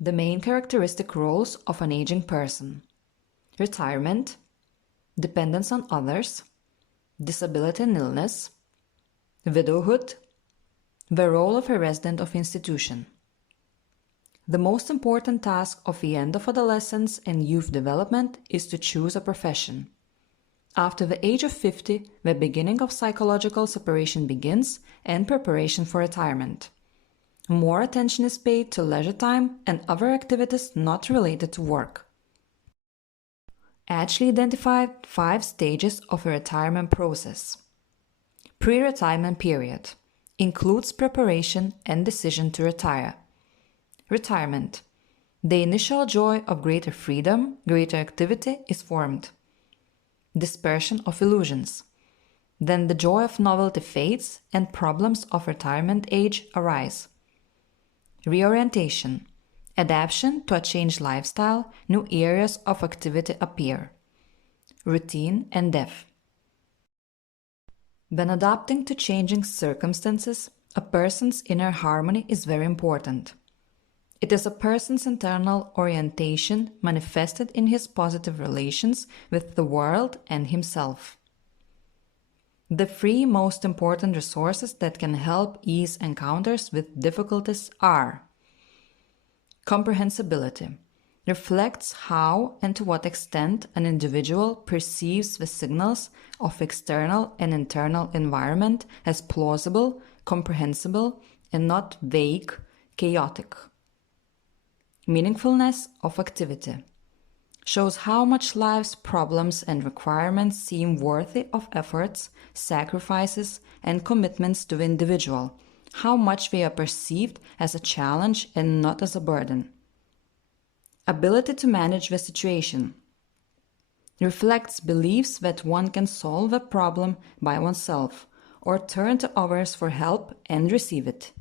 The main characteristic roles of an aging person: retirement, dependence on others, disability and illness, widowhood, the role of a resident of institution. The most important task of the end of adolescence and youth development is to choose a profession. After the age of 50, the beginning of psychological separation begins and preparation for retirement. More attention is paid to leisure time and other activities not related to work. Atchley identified 5 stages of a retirement process. Pre-retirement period includes preparation and decision to retire. Retirement. The initial joy of greater freedom, greater activity is formed. Dispersion of illusions. Then the joy of novelty fades and problems of retirement age arise. Reorientation. Adaptation to a changed lifestyle, new areas of activity appear. Routine and death. When adapting to changing circumstances, a person's inner harmony is very important. It is a person's internal orientation manifested in his positive relations with the world and himself. The 3 most important resources that can help ease encounters with difficulties are: comprehensibility. Reflects how and to what extent an individual perceives the signals of external and internal environment as plausible, comprehensible, and not vague, chaotic. Meaningfulness of activity. Shows how much life's problems and requirements seem worthy of efforts, sacrifices, and commitments to the individual, how much they are perceived as a challenge and not as a burden. Ability to manage the situation. Reflects beliefs that one can solve a problem by oneself or turn to others for help and receive it.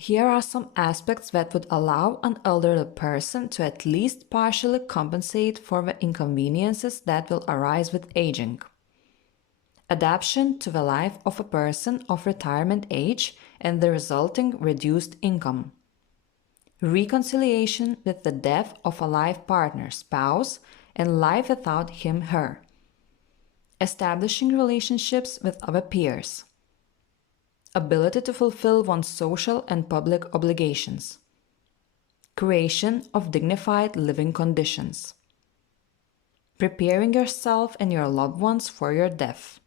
Here are some aspects that would allow an elderly person to at least partially compensate for the inconveniences that will arise with aging. Adaptation to the life of a person of retirement age and the resulting reduced income. Reconciliation with the death of a life partner, spouse, and life without him/her. Establishing relationships with other peers. Ability to fulfill one's social and public obligations. Creation of dignified living conditions. Preparing yourself and your loved ones for your death.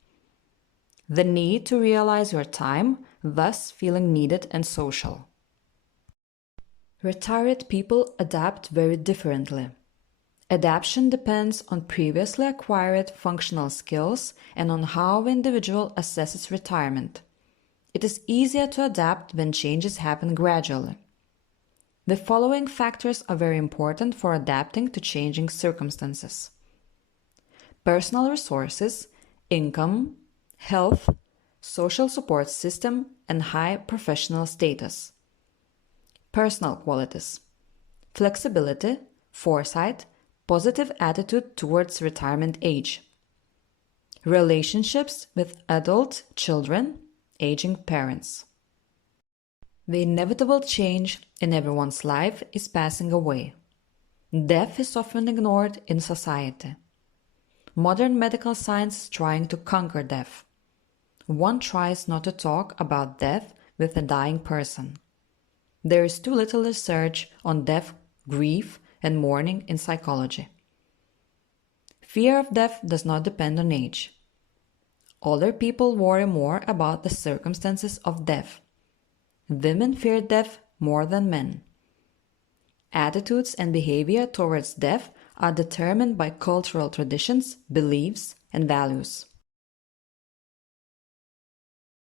The need to realize your time, thus feeling needed and social. Retired people adapt very differently. Adaptation depends on previously acquired functional skills and on how the individual assesses retirement. It is easier to adapt when changes happen gradually. The following factors are very important for adapting to changing circumstances: personal resources, income, health, social support system, and high professional status. Personal qualities: flexibility, foresight, positive attitude towards retirement age. Relationships with adult children, aging parents. The inevitable change in everyone's life is passing away. Death is often ignored in society. Modern medical science is trying to conquer death. One tries not to talk about death with a dying person. There is too little research on death, grief, and mourning in psychology. Fear of death does not depend on age. Older people worry more about the circumstances of death. Women fear death more than men. Attitudes and behavior towards death are determined by cultural traditions, beliefs, and values.